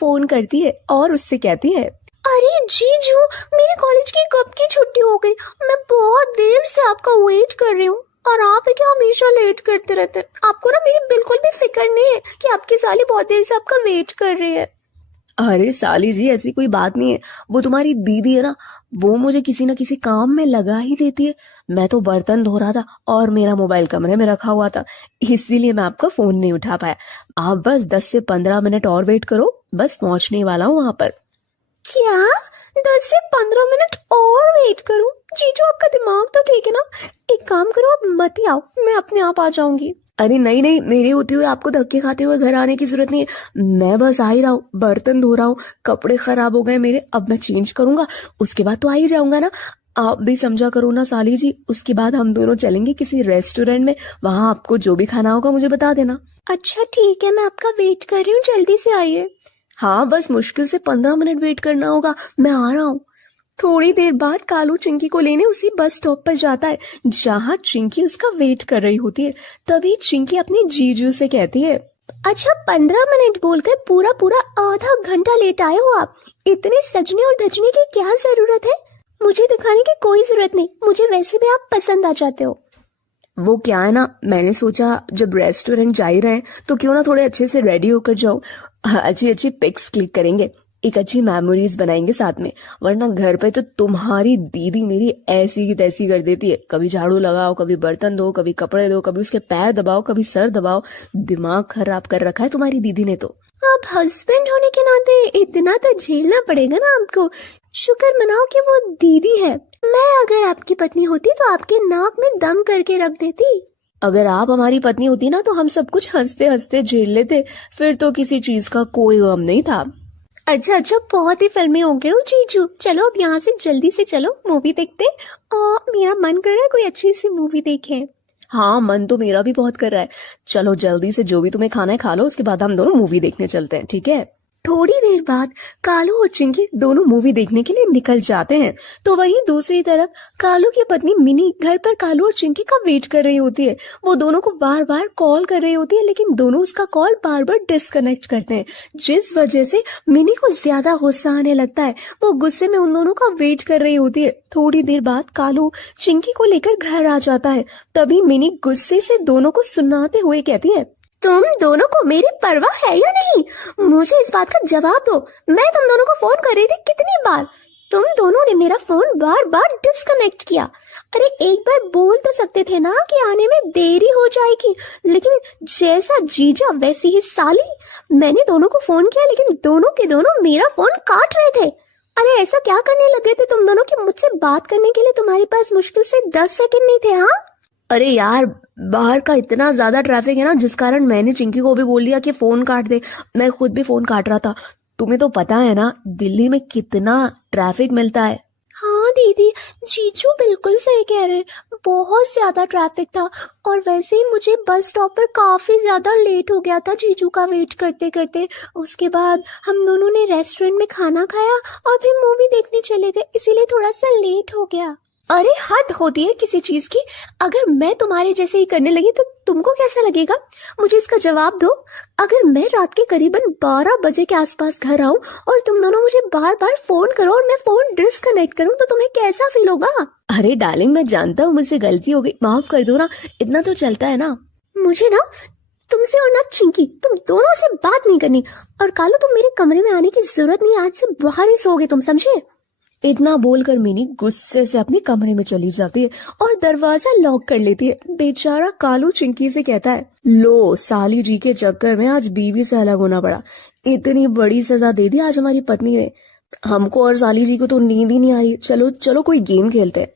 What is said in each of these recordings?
Phone करती है और उससे कहती है, अरे जीजू, मेरे कॉलेज की कब की छुट्टी हो गई। मैं बहुत देर से आपका वेट कर रही हूँ और आप है क्या हमेशा लेट करते रहते हैं। आपको ना मेरी बिल्कुल भी फिक्र नहीं है कि आपकी साली बहुत देर से आपका वेट कर रही है। अरे साली जी, ऐसी कोई बात नहीं है। वो तुम्हारी दीदी है ना, वो मुझे किसी ना किसी काम में लगा ही देती है। मैं तो बर्तन धो रहा था और मेरा मोबाइल कमरे में रखा हुआ था, इसीलिए मैं आपका फोन नहीं उठा पाया। आप बस 10 से 15 मिनट और वेट करो, बस पहुंचने वाला हूँ वहां पर। क्या 10 से 15 मिनट और वेट करूं? जीजू आपका दिमाग तो ठीक है ना? एक काम करो, आप मत ही आओ, मैं अपने आप आ जाऊंगी। अरे नहीं नहीं, मेरे होते हुए आपको धक्के खाते हुए घर आने की जरूरत नहीं है। मैं बस आ ही रहा हूँ, बर्तन धो रहा हूँ, कपड़े खराब हो गए मेरे, अब मैं चेंज करूंगा, उसके बाद तो आ ही जाऊंगा ना। आप भी समझा करो ना साली जी। उसके बाद हम दोनों चलेंगे किसी रेस्टोरेंट में, वहां आपको जो भी खाना होगा मुझे बता देना। अच्छा ठीक है, मैं आपका वेट कर रही हूँ, जल्दी से आइए। हाँ, बस मुश्किल से 15 मिनट वेट करना होगा, मैं आ रहा हूँ। थोड़ी देर बाद कालू चिंकी को लेने उसी बस स्टॉप पर जाता है जहाँ चिंकी उसका वेट कर रही होती है। तभी चिंकी अपने जीजू से कहती है, अच्छा 15 मिनट बोलकर पूरा पूरा आधा घंटा लेट आए हो आप। इतने सजने और धजने की क्या जरूरत है? मुझे दिखाने की कोई जरूरत नहीं, मुझे वैसे भी आप पसंद आ जाते हो। वो क्या है ना, मैंने सोचा जब रेस्टोरेंट जा ही रहे हैं तो क्यों ना थोड़े अच्छे से रेडी होकर जाओ, अच्छी अच्छी पिक्स क्लिक करेंगे, एक अच्छी मेमोरीज बनाएंगे साथ में। वरना घर पे तो तुम्हारी दीदी मेरी ऐसी की तैसी कर देती है, कभी झाड़ू लगाओ, कभी बर्तन धो, कभी कपड़े धो, कभी उसके पैर दबाओ, कभी सर दबाओ। दिमाग खराब कर रखा है तुम्हारी दीदी ने तो। आप हस्बैंड होने के नाते इतना तो झेलना पड़ेगा ना आपको। शुक्र मनाओ कि वो दीदी है। मैं अगर आपकी पत्नी होती तो आपके नाक में दम करके रख देती। अगर आप हमारी पत्नी होती ना तो हम सब कुछ हंसते हंसते झेल लेते, फिर तो किसी चीज का कोई गम नहीं था। अच्छा अच्छा, बहुत ही फिल्मी हो गए हो जीजू। चलो अब यहाँ से जल्दी से चलो, मूवी देखते। और मेरा मन कर रहा है कोई अच्छी सी मूवी देखें। हाँ, मन तो मेरा भी बहुत कर रहा है। चलो जल्दी से जो भी तुम्हें खाना है खा लो, उसके बाद हम दोनों मूवी देखने चलते हैं, ठीक है? थोड़ी देर बाद कालू और चिंकी दोनों मूवी देखने के लिए निकल जाते हैं। तो वहीं दूसरी तरफ कालू की पत्नी मिनी घर पर कालू और चिंकी का वेट कर रही होती है। वो दोनों को बार बार कॉल कर रही होती है, लेकिन दोनों उसका कॉल बार बार डिस्कनेक्ट करते हैं, जिस वजह से मिनी को ज्यादा गुस्सा आने लगता है। वो गुस्से में उन दोनों का वेट कर रही होती है। थोड़ी देर बाद कालू चिंकी को लेकर घर आ जाता है। तभी मिनी गुस्से से दोनों को सुनाते हुए कहती है, तुम दोनों को मेरी परवाह है या नहीं? मुझे इस बात का जवाब दो। मैं तुम दोनों को फोन कर रही थी कितनी बार? तुम दोनों ने मेरा फोन बार बार डिस्कनेक्ट किया। अरे एक बार बोल तो सकते थे ना कि आने में देरी हो जाएगी, लेकिन जैसा जीजा वैसी ही साली। मैंने दोनों को फोन किया, लेकिन दोनों के दोनों मेरा फोन काट रहे थे। अरे ऐसा क्या करने लगे थे तुम दोनों कि मुझसे बात करने के लिए तुम्हारे पास मुश्किल से 10 सेकंड नहीं थे? हाँ अरे यार, बाहर का इतना ज्यादा ट्रैफिक है ना, जिस कारण मैंने चिंकी को भी बोल दिया कि फोन काट दे। मैं खुद भी फोन काट रहा था। तुम्हें तो पता है ना दिल्ली में कितना ट्रैफिक मिलता है। हाँ दीदी, जीजू बिल्कुल सही कह रहे हैं, बहुत ज्यादा ट्रैफिक था। और वैसे ही मुझे बस स्टॉप पर काफी ज्यादा लेट हो गया था जीजू का वेट करते करते। उसके बाद हम दोनों ने रेस्टोरेंट में खाना खाया और फिर मूवी देखने चले गए, इसीलिए थोड़ा सा लेट हो गया। अरे हद होती है किसी चीज की। अगर मैं तुम्हारे जैसे ही करने लगी तो तुमको कैसा लगेगा? मुझे इसका जवाब दो। अगर मैं रात के करीबन 12 बजे के आसपास घर आऊं और तुम दोनों मुझे बार बार फोन करो और मैं फोन डिस्कनेक्ट करूं तो तुम्हें कैसा फील होगा? अरे डार्लिंग, मैं जानता हूँ मुझसे गलती हो गई, माफ कर दो ना, इतना तो चलता है ना। मुझे ना तुमसे और ना चिंकी, तुम दोनों से बात नहीं करनी। और कालू, तुम मेरे कमरे में आने की जरूरत नहीं, आज से बाहर ही सोओगे तुम, समझे? इतना बोलकर मिनी गुस्से से अपने कमरे में चली जाती है और दरवाजा लॉक कर लेती है। बेचारा कालू चिंकी से कहता है, लो साली जी के चक्कर में आज बीवी से अलग होना पड़ा। इतनी बड़ी सजा दे दी आज हमारी पत्नी ने। हमको और साली जी को तो नींद ही नहीं आ रही। चलो चलो कोई गेम खेलते हैं।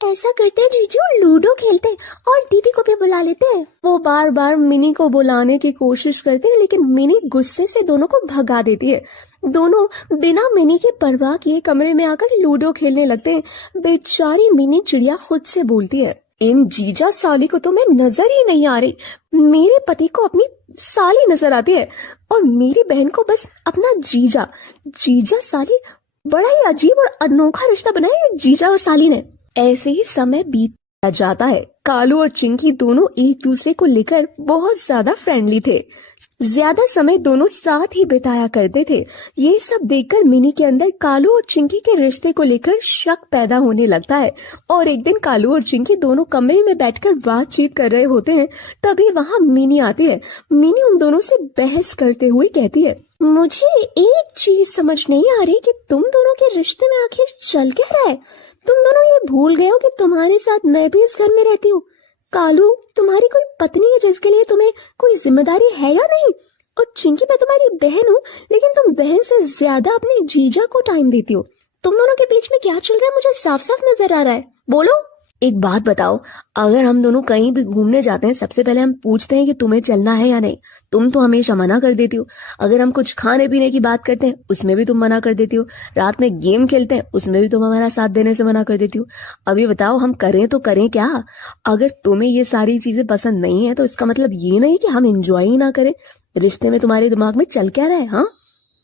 ऐसा करते हैं जीजू, लूडो खेलते हैं और दीदी को भी बुला लेते हैं। वो बार बार मिनी को बुलाने की कोशिश करते हैं, लेकिन मिनी गुस्से से दोनों को भगा देती है। दोनों बिना मिनी के परवाह किए कमरे में आकर लूडो खेलने लगते हैं। बेचारी मिनी चिड़िया खुद से बोलती है, इन जीजा साली को तो मैं नजर ही नहीं आ रही। मेरे पति को अपनी साली नजर आती है और मेरी बहन को बस अपना जीजा। जीजा साली, बड़ा ही अजीब और अनोखा रिश्ता बनाया है जीजा और साली ने। ऐसे ही समय बीत जाता है। कालू और चिंकी दोनों एक दूसरे को लेकर बहुत ज्यादा फ्रेंडली थे। ज्यादा समय दोनों साथ ही बिताया करते थे। ये सब देखकर मिनी के अंदर कालू और चिंकी के रिश्ते को लेकर शक पैदा होने लगता है। और एक दिन कालू और चिंकी दोनों कमरे में बैठकर बातचीत कर रहे होते हैं, तभी वहां मिनी आती है। मिनी उन दोनों से बहस करते हुए कहती है, मुझे एक चीज समझ नहीं आ रही कि तुम दोनों के रिश्ते में आखिर चल क्या रहा है। तुम दोनों ये भूल गए हो कि तुम्हारे साथ मैं भी इस घर में रहती हूँ। कालू, तुम्हारी कोई पत्नी है जिसके लिए तुम्हें कोई जिम्मेदारी है या नहीं? और चिंकी, मैं तुम्हारी बहन हूँ, लेकिन तुम बहन से ज्यादा अपने जीजा को टाइम देती हो। तुम दोनों के बीच में क्या चल रहा है मुझे साफ साफ नजर आ रहा है। बोलो। एक बात बताओ, अगर हम दोनों कहीं भी घूमने जाते हैं सबसे पहले हम पूछते हैं कि तुम्हें चलना है या नहीं। तुम तो हमेशा मना कर देती हो। अगर हम कुछ खाने पीने की बात करते हैं उसमें भी तुम मना कर देती हो। रात में गेम खेलते हैं उसमें भी तुम हमारा साथ देने से मना कर देती हो। अभी बताओ हम करें तो करें क्या? अगर तुम्हें ये सारी चीजें पसंद नहीं है तो इसका मतलब ये नहीं कि हम एंजॉय ही ना करें। रिश्ते में तुम्हारे दिमाग में चल क्या रहा है? हाँ,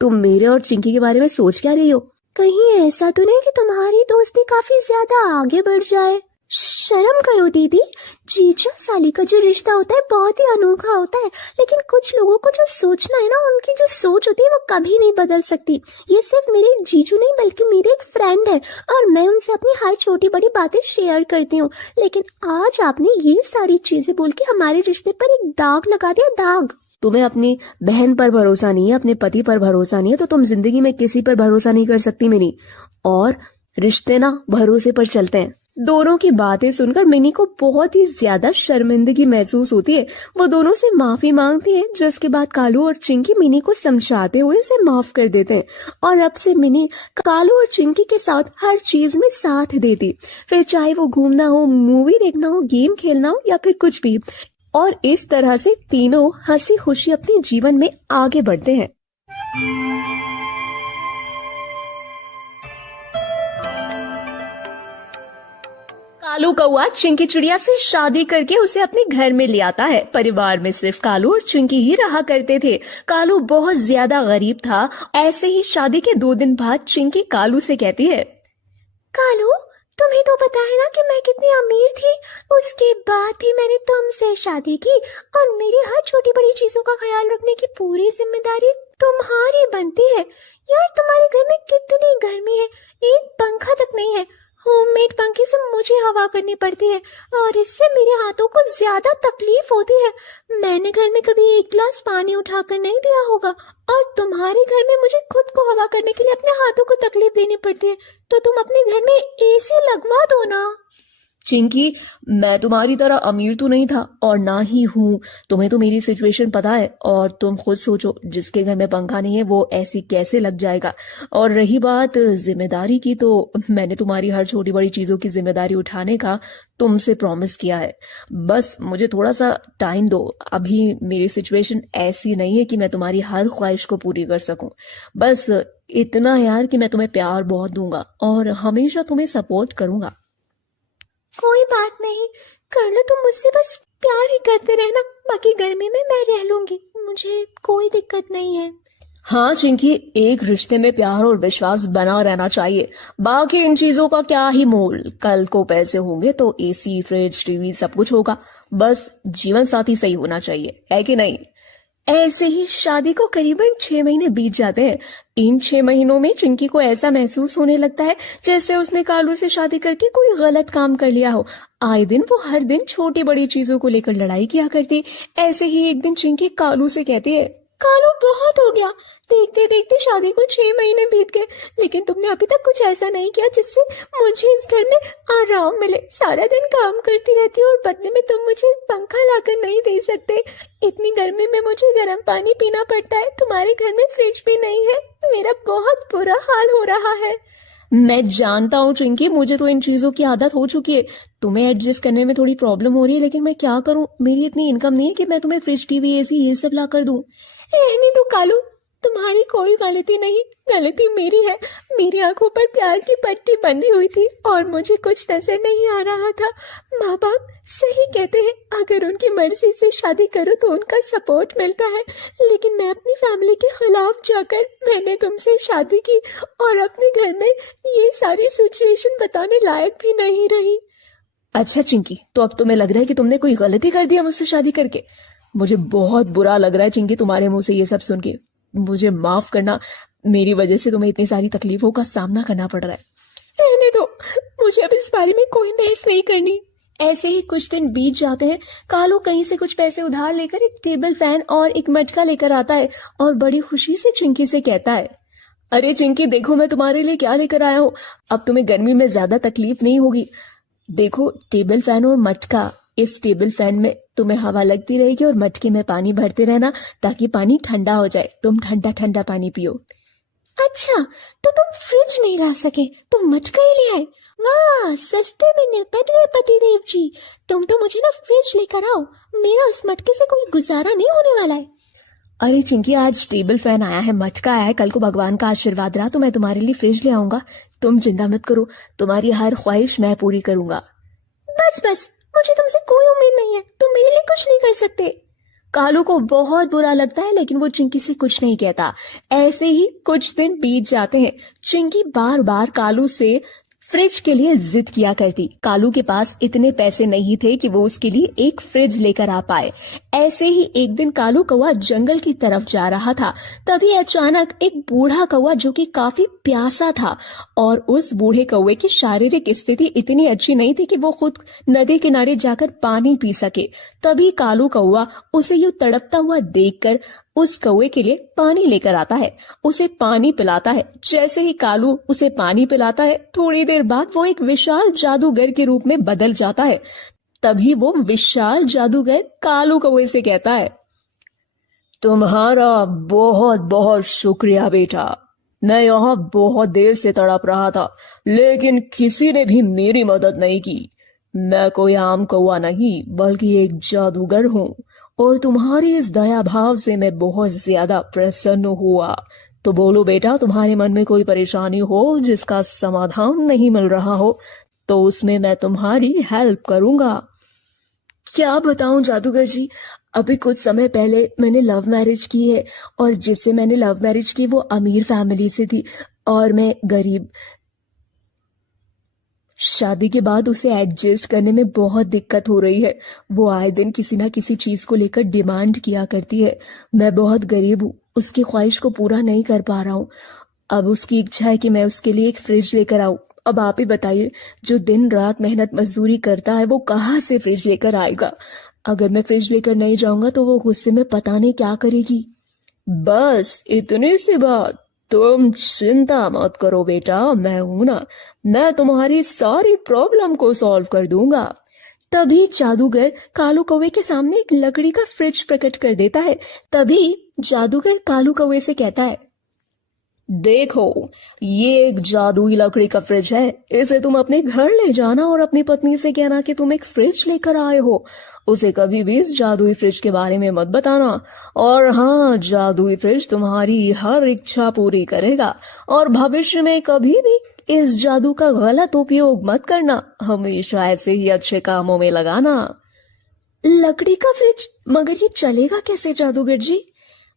तुम मेरे और चिंकी के बारे में सोच क्या रही हो? कहीं ऐसा तो नहीं कि तुम्हारी दोस्ती काफी ज्यादा आगे बढ़ जाए? शर्म करो दीदी। जीजा साली का जो रिश्ता होता है बहुत ही अनोखा होता है, लेकिन कुछ लोगों को जो सोचना है ना, उनकी जो सोच होती है वो कभी नहीं बदल सकती। ये सिर्फ मेरे जीजू नहीं बल्कि मेरे एक फ्रेंड है और मैं उनसे अपनी हर छोटी बड़ी बातें शेयर करती हूँ। लेकिन आज आपने ये सारी चीजें बोल के हमारे रिश्ते पर एक दाग लगा दिया, दाग। तुम्हें अपनी बहन पर भरोसा नहीं है, अपने पति पर भरोसा नहीं है, तो तुम जिंदगी में किसी पर भरोसा नहीं कर सकती मिनी। और रिश्ते ना भरोसे पर चलते हैं। दोनों की बातें सुनकर मिनी को बहुत ही ज्यादा शर्मिंदगी महसूस होती है। वो दोनों से माफी मांगती है, जिसके बाद कालू और चिंकी मिनी को समझाते हुए उसे माफ कर देते हैं। और अब से मिनी कालू और चिंकी के साथ हर चीज में साथ देती, फिर चाहे वो घूमना हो, मूवी देखना हो, गेम खेलना हो या फिर कुछ भी। और इस तरह से तीनों हंसी खुशी अपने जीवन में आगे बढ़ते हैं। कालू कौआ चिंकी चिड़िया से शादी करके उसे अपने घर में ले आता है। परिवार में सिर्फ कालू और चिंकी ही रहा करते थे। कालू बहुत ज्यादा गरीब था। ऐसे ही शादी के 2 दिन बाद चिंकी कालू से कहती है, कालू, तुम्हें तो पता है ना कि मैं कितनी अमीर थी। उसके बाद भी मैंने तुमसे शादी की और मेरी हर छोटी बड़ी चीजों का ख्याल रखने की पूरी जिम्मेदारी तुम्हारी बनती है। यार, तुम्हारे घर में कितनी गर्मी है, एक पंखा तक नहीं है। होममेड पंखे से मुझे हवा करनी पड़ती है और इससे मेरे हाथों को ज्यादा तकलीफ होती है। मैंने घर में कभी एक गिलास पानी उठाकर नहीं दिया होगा और तुम्हारे घर में मुझे खुद को हवा करने के लिए अपने हाथों को तकलीफ देनी पड़ती है, तो तुम अपने घर में एसी लगवा दो ना। चिंकी, मैं तुम्हारी तरह अमीर तो नहीं था और ना ही हूँ। तुम्हें तो मेरी सिचुएशन पता है और तुम खुद सोचो, जिसके घर में पंखा नहीं है वो ऐसी कैसे लग जाएगा। और रही बात जिम्मेदारी की, तो मैंने तुम्हारी हर छोटी बड़ी चीजों की जिम्मेदारी उठाने का तुमसे प्रॉमिस किया है। बस मुझे थोड़ा सा टाइम दो। अभी मेरी सिचुएशन ऐसी नहीं है कि मैं तुम्हारी हर ख्वाहिश को पूरी कर सकूं। बस इतना यार कि मैं तुम्हें प्यार बहुत दूंगा और हमेशा तुम्हें सपोर्ट करूंगा। कोई बात नहीं, कर लो तुम मुझसे, बस प्यार ही करते रहना। बाकी गर्मी में मैं रह लूंगी, मुझे कोई दिक्कत नहीं है। हाँ चिंकी, एक रिश्ते में प्यार और विश्वास बना रहना चाहिए। बाकी इन चीजों का क्या ही मोल। कल को पैसे होंगे तो एसी, फ्रिज, टीवी सब कुछ होगा। बस जीवन साथी सही होना चाहिए, है कि नहीं? ऐसे ही शादी को करीबन 6 महीने बीत जाते हैं। इन 6 महीनों में चिंकी को ऐसा महसूस होने लगता है जैसे उसने कालू से शादी करके कोई गलत काम कर लिया हो। आए दिन वो हर दिन छोटी बड़ी चीजों को लेकर लड़ाई किया करती। ऐसे ही एक दिन चिंकी कालू से कहती है, कालू, बहुत हो गया। देखते देखते शादी को 6 महीने बीत गए, लेकिन तुमने अभी तक कुछ ऐसा नहीं किया जिससे मुझे इस घर में आराम मिले। सारा दिन काम करती रहती हो और बदले में तुम मुझे पंखा लाकर नहीं दे सकते। इतनी गर्मी में मुझे गर्म पानी पीना पड़ता है। तुम्हारे घर में फ्रिज भी नहीं है। मेरा बहुत बुरा हाल हो रहा है। मैं जानता हूँ चिंकी, मुझे तो इन चीजों की आदत हो चुकी है। तुम्हें एडजस्ट करने में थोड़ी प्रॉब्लम हो रही है, लेकिन मैं क्या करूँ, मेरी इतनी इनकम नहीं है कि मैं तुम्हें फ्रिज, टीवी, एसी ये सब ला कर दूं। रहने दो कालू, तुम्हारी कोई गलती नहीं, गलती मेरी है। मेरी आंखों पर प्यार की पट्टी बंधी हुई थी और मुझे कुछ नजर नहीं आ रहा था। माँ बाप सही कहते हैं, अगर उनकी मर्जी से शादी करो तो उनका सपोर्ट मिलता है। लेकिन मैं अपनी फैमिली के खिलाफ जाकर मैंने तुमसे शादी की और अपने घर में ये सारी सिचुएशन बताने लायक भी नहीं रही। अच्छा चिंकी, तो अब तुम्हें लग रहा है कि तुमने कोई गलती कर दी है मुझसे शादी करके? मुझे बहुत बुरा लग रहा है चिंकी तुम्हारे मुंह से ये सब सुन के। मुझे माफ करना, मेरी वजह से तुम्हें इतनी सारी तकलीफों का सामना करना पड़ रहा है। रहने दो, मुझे अब इस बारे में कोई बहस नहीं करनी। ऐसे ही कुछ दिन बीत जाते हैं। कालू कहीं से कुछ पैसे उधार लेकर एक टेबल फैन और एक मटका लेकर आता है और बड़ी खुशी से चिंकी से कहता है, अरे चिंकी देखो मैं तुम्हारे लिए क्या लेकर आया हूँ। अब तुम्हें गर्मी में ज्यादा तकलीफ नहीं होगी। देखो टेबल फैन और मटका। इस टेबल फैन में तुम्हें हवा लगती रहेगी और मटके में पानी भरते रहना ताकि पानी ठंडा हो जाए। तुम ठंडा ठंडा पानी पियो। अच्छा, तो तुम फ्रिज नहीं ला सके, तुम मटका ही ले आए। वाह, सस्ते में निपट गए पतिदेव जी। तुम तो मुझे ना फ्रिज लेकर आओ, मेरा उस मटके से कोई गुजारा नहीं होने वाला है। अरे चिंकी आज टेबल फैन आया है, मटका आया है, कल को भगवान का आशीर्वाद रहा तो मैं तुम्हारे लिए फ्रिज ले आऊंगा। तुम चिंता मत करो, तुम्हारी हर ख्वाहिश मैं पूरी करूंगा। बस बस, मुझे तुमसे कोई उम्मीद नहीं है, तुम मेरे लिए कुछ नहीं कर सकते। कालू को बहुत बुरा लगता है लेकिन वो चिंकी से कुछ नहीं कहता। ऐसे ही कुछ दिन बीत जाते हैं। चिंकी बार बार कालू से फ्रिज के लिए जिद किया करती। कालू के पास इतने पैसे नहीं थे कि वो उसके लिए एक फ्रिज लेकर आ पाए। ऐसे ही एक दिन कालू कौवा जंगल की तरफ जा रहा था। तभी अचानक एक बूढ़ा कौवा जो कि काफी प्यासा था और उस बूढ़े कौवे की शारीरिक स्थिति इतनी अच्छी नहीं थी कि वो खुद नदी किनारे जाकर पानी पी सके। तभी कालू कौवा उसे यूं तड़पता हुआ देखकर उस कौवे के लिए पानी लेकर आता है, उसे पानी पिलाता है। जैसे ही कालू उसे पानी पिलाता है, थोड़ी देर बाद वो एक विशाल जादूगर के रूप में बदल जाता है। तभी वो विशाल जादूगर कालू कौवे से कहता है, तुम्हारा बहुत बहुत शुक्रिया बेटा। मैं यहाँ बहुत देर से तड़प रहा था लेकिन किसी ने भी मेरी मदद नहीं की। मैं कोई आम कौवा नहीं बल्कि एक जादूगर हूँ और तुम्हारी इस दया भाव से मैं बहुत ज्यादा प्रसन्न हुआ। तो बोलो बेटा, तुम्हारे मन में कोई परेशानी हो जिसका समाधान नहीं मिल रहा हो तो उसमें मैं तुम्हारी हेल्प करूंगा। क्या बताऊं जादूगर जी, अभी कुछ समय पहले मैंने लव मैरिज की है और जिससे मैंने लव मैरिज की वो अमीर फैमिली से थी और मैं गरीब। शादी के बाद उसे एडजस्ट करने में बहुत दिक्कत हो रही है। वो आए दिन किसी ना किसी चीज को लेकर डिमांड किया करती है। मैं बहुत गरीब हूँ, उसकी ख्वाहिश को पूरा नहीं कर पा रहा हूँ। अब उसकी इच्छा है कि मैं उसके लिए एक फ्रिज लेकर आऊं। अब आप ही बताइए, जो दिन रात मेहनत मजदूरी करता है वो कहाँ से फ्रिज लेकर आएगा। अगर मैं फ्रिज लेकर नहीं जाऊंगा तो वो गुस्से में पता नहीं क्या करेगी। बस इतनी सी बात, तुम चिंता मत करो बेटा, मैं हूं ना, मैं तुम्हारी सारी प्रॉब्लम को सॉल्व कर दूंगा। तभी जादूगर कालू कौवे के सामने एक लकड़ी का फ्रिज प्रकट कर देता है। तभी जादूगर कालू कौवे से कहता है, देखो ये एक जादुई लकड़ी का फ्रिज है, इसे तुम अपने घर ले जाना और अपनी पत्नी से कहना कि तुम एक फ्रिज लेकर आए हो। उसे कभी भी इस जादुई फ्रिज के बारे में मत बताना। और हाँ, जादुई फ्रिज तुम्हारी हर इच्छा पूरी करेगा और भविष्य में कभी भी इस जादू का गलत उपयोग मत करना, हमेशा ऐसे ही अच्छे कामों में लगाना। लकड़ी का फ्रिज, मगर ये चलेगा कैसे जादूगर जी?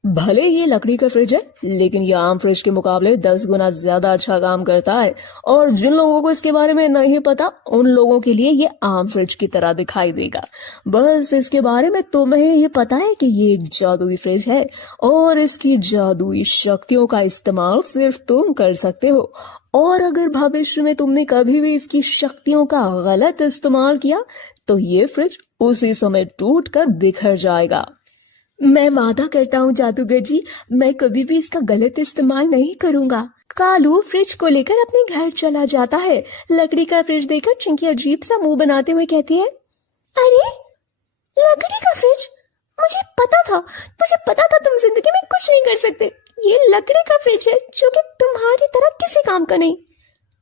भले ये लकड़ी का फ्रिज है लेकिन ये आम फ्रिज के मुकाबले 10 गुना ज्यादा अच्छा काम करता है और जिन लोगों को इसके बारे में नहीं पता उन लोगों के लिए ये आम फ्रिज की तरह दिखाई देगा। बस इसके बारे में तुम्हें ये पता है कि ये एक जादुई फ्रिज है और इसकी जादुई शक्तियों का इस्तेमाल सिर्फ तुम कर सकते हो और अगर भविष्य में तुमने कभी भी इसकी शक्तियों का गलत इस्तेमाल किया तो ये फ्रिज उसी समय टूट कर बिखर जाएगा। मैं वादा करता हूँ जादूगर जी, मैं कभी भी इसका गलत इस्तेमाल नहीं करूंगा। कालू फ्रिज को लेकर अपने घर चला जाता है। लकड़ी का फ्रिज देखकर चिंकी अजीब सा मुंह बनाते हुए कहती है, अरे लकड़ी का फ्रिज, मुझे पता था तुम जिंदगी में कुछ नहीं कर सकते। ये लकड़ी का फ्रिज है जो कि तुम्हारी तरह किसी काम का नहीं।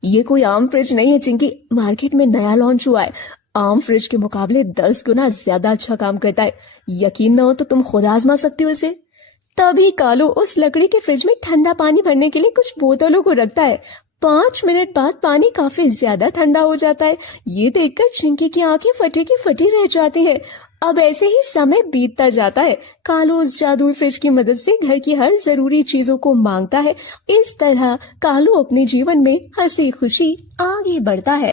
ये कोई आम फ्रिज नहीं है चिंकी, मार्केट में नया लॉन्च हुआ है। आम फ्रिज के मुकाबले 10 गुना ज्यादा अच्छा काम करता है। यकीन ना हो तो तुम खुद आजमा सकती हो इसे। तभी कालू उस लकड़ी के फ्रिज में ठंडा पानी भरने के लिए कुछ बोतलों को रखता है। 5 मिनट बाद पानी काफी ज्यादा ठंडा हो जाता है। ये देखकर चिंकी की आंखें फटी की फटी रह जाती हैं। अब ऐसे ही समय बीतता जाता है। कालू उस जादुई फ्रिज की मदद से घर की हर जरूरी चीजों को मांगता है। इस तरह कालू अपने जीवन में हंसी खुशी आगे बढ़ता है।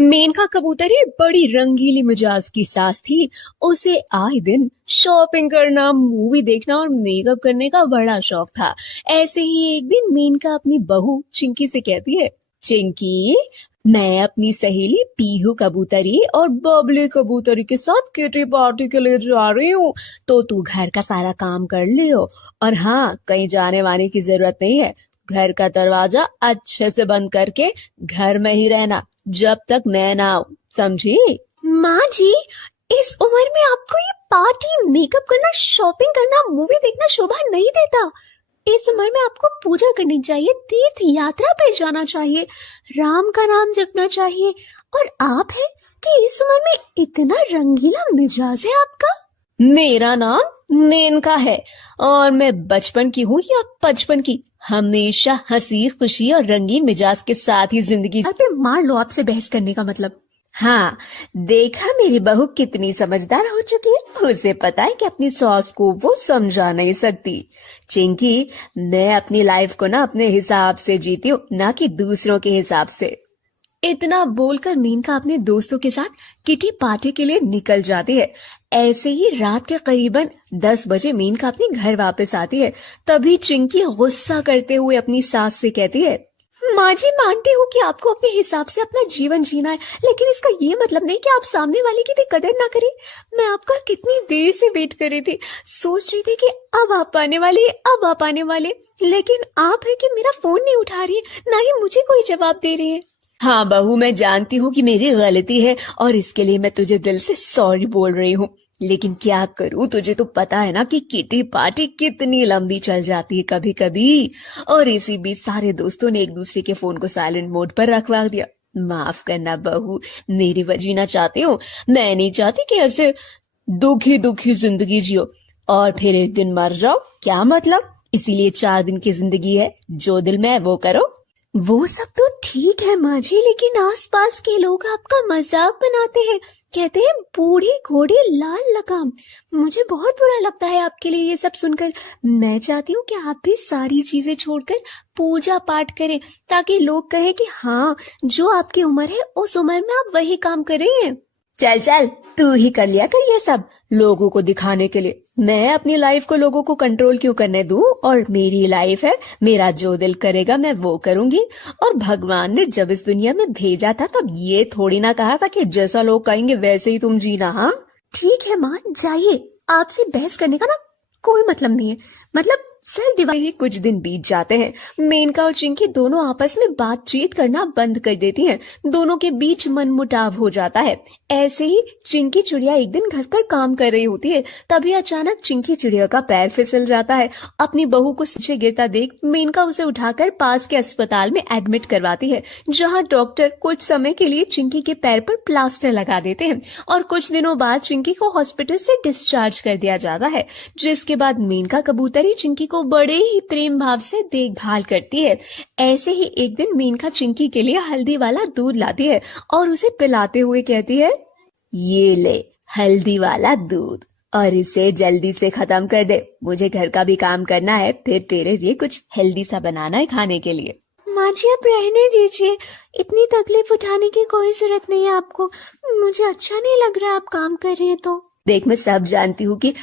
मेनका कबूतरी बड़ी रंगीली मिजाज की सास थी। उसे आए दिन शॉपिंग करना, मूवी देखना और मेकअप करने का बड़ा शौक था। ऐसे ही एक दिन मेनका अपनी बहू चिंकी से कहती है, चिंकी, मैं अपनी सहेली पीहू कबूतरी और बबली कबूतरी के साथ किटी पार्टी के लिए जा रही हूँ, तो तू घर का सारा काम कर लियो। और हाँ, कहीं जाने वाने की जरूरत नहीं है। घर का दरवाजा अच्छे से बंद करके घर में ही रहना जब तक मैं ना आऊं, समझी? माँ जी, इस उम्र में आपको ये पार्टी, मेकअप करना, शॉपिंग करना, मूवी देखना शोभा नहीं देता। इस उम्र में आपको पूजा करनी चाहिए, तीर्थ यात्रा पे जाना चाहिए, राम का नाम जपना चाहिए। और आप है कि इस उम्र में इतना रंगीला मिजाज है आपका। मेरा नाम मेनका है और मैं बचपन की हूँ या बचपन की, हमेशा हंसी खुशी और रंगीन मिजाज के साथ ही जिंदगी। पे मार लो, आपसे बहस करने का मतलब। हाँ, देखा मेरी बहू कितनी समझदार हो चुकी है। उसे पता है कि अपनी सास को वो समझा नहीं सकती। चिंकी, मैं अपनी लाइफ को ना अपने हिसाब से जीती हूँ, ना कि दूसरों के हिसाब से। इतना बोलकर मेनका अपने दोस्तों के साथ किटी पार्टी के लिए निकल जाती है। ऐसे ही रात के करीबन 10 बजे मेनका अपने घर वापस आती है। तभी चिंकी गुस्सा करते हुए अपनी सास से कहती है, माँ जी, मानती हूँ कि आपको अपने हिसाब से अपना जीवन जीना है, लेकिन इसका ये मतलब नहीं कि आप सामने वाले की भी कदर ना करें। मैं आपका कितनी देर से वेट कर रही थी, सोच रही थी कि अब आप आने वाले, अब आप आने वाले, लेकिन आप है कि मेरा फोन नहीं उठा रही है, ना ही मुझे कोई जवाब दे रही है। हाँ बहू, मैं जानती हूँ कि मेरी गलती है और इसके लिए मैं तुझे दिल से सॉरी बोल रही हूँ, लेकिन क्या करूँ, तुझे तो पता है ना कि किटी पार्टी कितनी लंबी चल जाती है कभी कभी। और इसी बीच सारे दोस्तों ने एक दूसरे के फोन को साइलेंट मोड पर रखवा दिया। माफ करना बहू, मेरी वजह जीना चाहती हूँ, मैं नहीं चाहती कि ऐसे दुखी दुखी जिंदगी जियो और फिर एक दिन मर जाओ। क्या मतलब? इसीलिए 4 दिन की जिंदगी है, जो दिल में है वो करो। वो सब तो ठीक है माँ जी, लेकिन आसपास के लोग आपका मजाक बनाते हैं, कहते हैं बूढ़ी घोड़ी लाल लगाम। मुझे बहुत बुरा लगता है आपके लिए ये सब सुनकर। मैं चाहती हूँ कि आप भी सारी चीजें छोड़कर पूजा पाठ करें, ताकि लोग कहें कि हाँ, जो आपकी उम्र है उस उम्र में आप वही काम कर रही हैं। चल चल, तू ही कर लिया कर ये सब लोगों को दिखाने के लिए। मैं अपनी लाइफ को लोगों को कंट्रोल क्यों करने दूं? और मेरी लाइफ है, मेरा जो दिल करेगा मैं वो करूंगी। और भगवान ने जब इस दुनिया में भेजा था तब ये थोड़ी ना कहा था कि जैसा लोग कहेंगे वैसे ही तुम जीना। हाँ ठीक है माँ, जाइए, आपसे बहस करने का ना कोई मतलब नहीं है। मतलब सर दिवाली। कुछ दिन बीत जाते हैं। मेनका और चिंकी दोनों आपस में बातचीत करना बंद कर देती हैं। दोनों के बीच मनमुटाव हो जाता है। ऐसे ही चिंकी चिड़िया एक दिन घर पर काम कर रही होती है, तभी अचानक चिंकी चिड़िया का पैर फिसल जाता है। अपनी बहू को नीचे गिरता देख मेनका उसे उठाकर पास के अस्पताल में एडमिट करवाती है, जहाँ डॉक्टर कुछ समय के लिए चिंकी के पैर पर प्लास्टर लगा देते हैं और कुछ दिनों बाद चिंकी को हॉस्पिटल से डिस्चार्ज कर दिया जाता है। जिसके बाद मेनका कबूतरी चिंकी को बड़े ही प्रेम भाव से देखभाल करती है। ऐसे ही एक दिन मेनका चिंकी के लिए हल्दी वाला दूध लाती है और उसे पिलाते हुए कहती है, ये ले हल्दी वाला दूध और इसे जल्दी से खत्म कर दे, मुझे घर का भी काम करना है, फिर तेरे लिए कुछ हेल्दी सा बनाना है खाने के लिए। माँ जी, आप रहने दीजिए, इतनी तकलीफ उठाने की कोई जरूरत नहीं है आपको। मुझे अच्छा नहीं लग रहा है आप काम कर रही है तो। देख, मैं सब जानती हूँ कि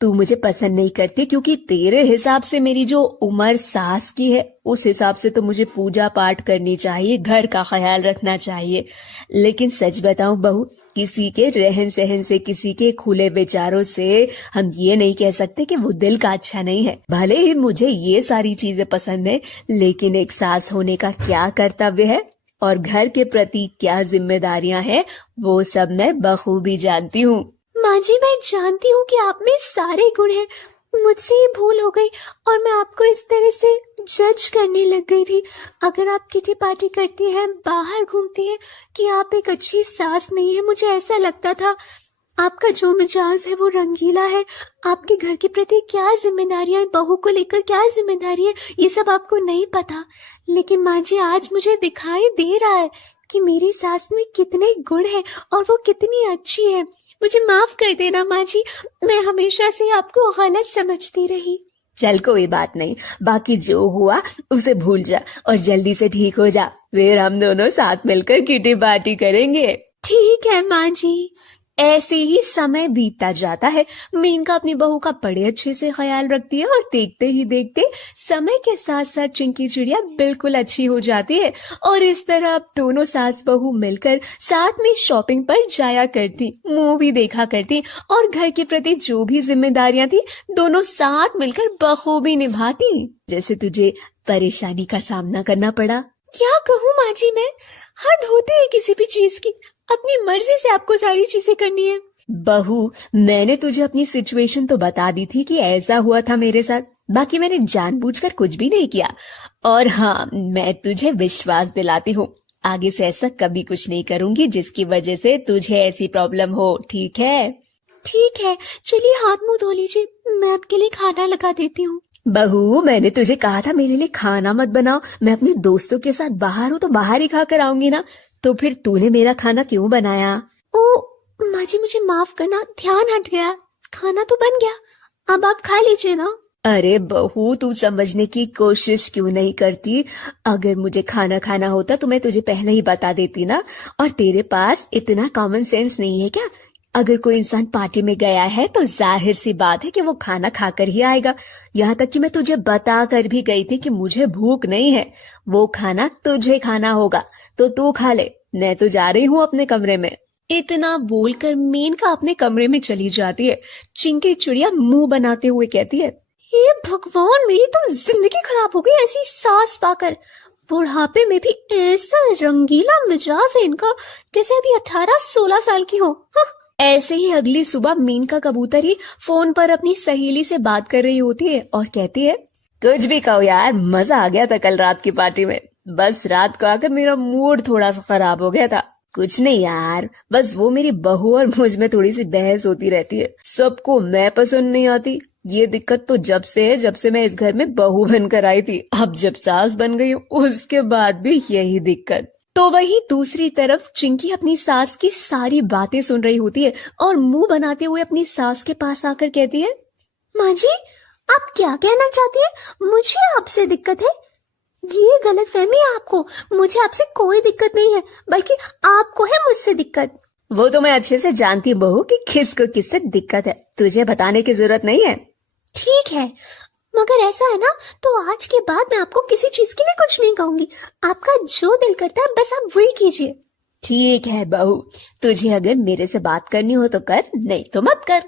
तू मुझे पसंद नहीं करती, क्योंकि तेरे हिसाब से मेरी जो उम्र सास की है उस हिसाब से तो मुझे पूजा पाठ करनी चाहिए, घर का ख्याल रखना चाहिए। लेकिन सच बताऊं बहू, किसी के रहन सहन से, किसी के खुले विचारों से हम ये नहीं कह सकते कि वो दिल का अच्छा नहीं है। भले ही मुझे ये सारी चीजें पसंद है, लेकिन एक सास होने का क्या कर्तव्य है और घर के प्रति क्या जिम्मेदारियां हैं, वो सब मैं बखूबी जानती हूँ। माँ जी, मैं जानती हूँ कि आप में सारे गुण हैं, मुझसे ही भूल हो गई और मैं आपको इस तरह से जज करने लग गई थी। अगर आप किटी पार्टी करती हैं, बाहर घूमती हैं, कि आप एक अच्छी सास नहीं है, मुझे ऐसा लगता था। आपका जो मिजाज है वो रंगीला है, आपके घर के प्रति क्या जिम्मेदारियां, बहू को लेकर क्या जिम्मेदारी है, ये सब आपको नहीं पता। लेकिन माँ जी, आज मुझे दिखाई दे रहा है कि मेरी सास में कितने गुण हैं और वो कितनी अच्छी है। मुझे माफ कर देना माँ जी, मैं हमेशा से आपको गलत समझती रही। चल कोई बात नहीं, बाकी जो हुआ उसे भूल जा और जल्दी से ठीक हो जा। फिर हम दोनों साथ मिलकर किटी पार्टी करेंगे। ठीक है माँ जी। ऐसे ही समय बीतता जाता है। मेनका अपनी बहू का बड़े अच्छे से ख्याल रखती है और देखते ही देखते समय के साथ साथ चिंकी चिड़िया बिल्कुल अच्छी हो जाती है। और इस तरह अब दोनों सास बहू मिलकर साथ में शॉपिंग पर जाया करती, मूवी देखा करती और घर के प्रति जो भी जिम्मेदारियां थी दोनों साथ मिलकर बखूबी निभाती। जैसे तुझे परेशानी का सामना करना पड़ा। क्या कहूँ माँ जी, मैं हद होती है किसी भी चीज की। अपनी मर्जी से आपको सारी चीजें करनी है। बहू, मैंने तुझे अपनी सिचुएशन तो बता दी थी कि ऐसा हुआ था मेरे साथ, बाकी मैंने जानबूझकर कुछ भी नहीं किया। और हाँ, मैं तुझे विश्वास दिलाती हूँ आगे से ऐसा कभी कुछ नहीं करूंगी जिसकी वजह से तुझे ऐसी प्रॉब्लम हो। ठीक है? ठीक है, चलिए हाथ मुंह धो लीजिए, मैं आपके लिए खाना लगा देती हूँ। बहू, मैंने तुझे कहा था मेरे लिए खाना मत बनाओ। मैं अपने दोस्तों के साथ बाहर हूँ तो बाहर ही खा कर आऊंगी ना। तो फिर तूने मेरा खाना क्यों बनाया? ओ माँ जी, मुझे माफ करना, ध्यान हट गया। खाना तो बन गया, अब आप खा लीजिए ना। अरे बहू, तू समझने की कोशिश क्यों नहीं करती? अगर मुझे खाना खाना होता तो मैं तुझे पहले ही बता देती ना। और तेरे पास इतना कॉमन सेंस नहीं है क्या? अगर कोई इंसान पार्टी में गया है तो जाहिर सी बात है कि वो खाना खाकर ही आएगा। यहाँ तक कि मैं तुझे बता कर भी गई थी कि मुझे भूख नहीं है, वो खाना तुझे खाना होगा, तो तू खा ले। मैं तो जा रही हूँ अपने कमरे में। इतना बोलकर मेनका अपने कमरे में चली जाती है। चिंकी चिड़िया मुंह बनाते हुए कहती है, हे भगवान, मेरी तो जिंदगी खराब हो गई ऐसी सास पाकर। बुढ़ापे में भी ऐसा रंगीला मिजाज है इनका, जैसे अभी 18-16 साल की हो। ऐसे ही अगली सुबह मेनका कबूतर फोन पर अपनी सहेली से बात कर रही होती है और कहती है, कुछ भी कहो यार, मजा आ गया था कल रात की पार्टी में। बस रात को आकर मेरा मूड थोड़ा सा खराब हो गया था। कुछ नहीं यार, बस वो मेरी बहू और मुझ में थोड़ी सी बहस होती रहती है। सबको मैं पसंद नहीं आती। ये दिक्कत तो जब से है जब से मैं इस घर में बहू बनकर आई थी। अब जब सास बन गई उसके बाद भी यही दिक्कत। तो वही दूसरी तरफ चिंकी अपनी सास की सारी बातें सुन रही होती है और मुंह बनाते हुए अपनी सास के पास आकर कहती है, माँ जी, आप क्या कहना चाहती है? मुझे आपसे दिक्कत है? ये गलत फहमी है आपको। मुझे आपसे कोई दिक्कत नहीं है, बल्कि आपको है मुझसे दिक्कत। वो तो मैं अच्छे से जानती बहू कि किसको किससे दिक्कत है, तुझे बताने की जरूरत नहीं है। ठीक है, मगर ऐसा है ना, तो आज के बाद मैं आपको किसी चीज के लिए कुछ नहीं कहूंगी। आपका जो दिल करता है बस आप वही कीजिए। ठीक है बहू, तुझे अगर मेरे से बात करनी हो तो कर, नहीं तो मत कर।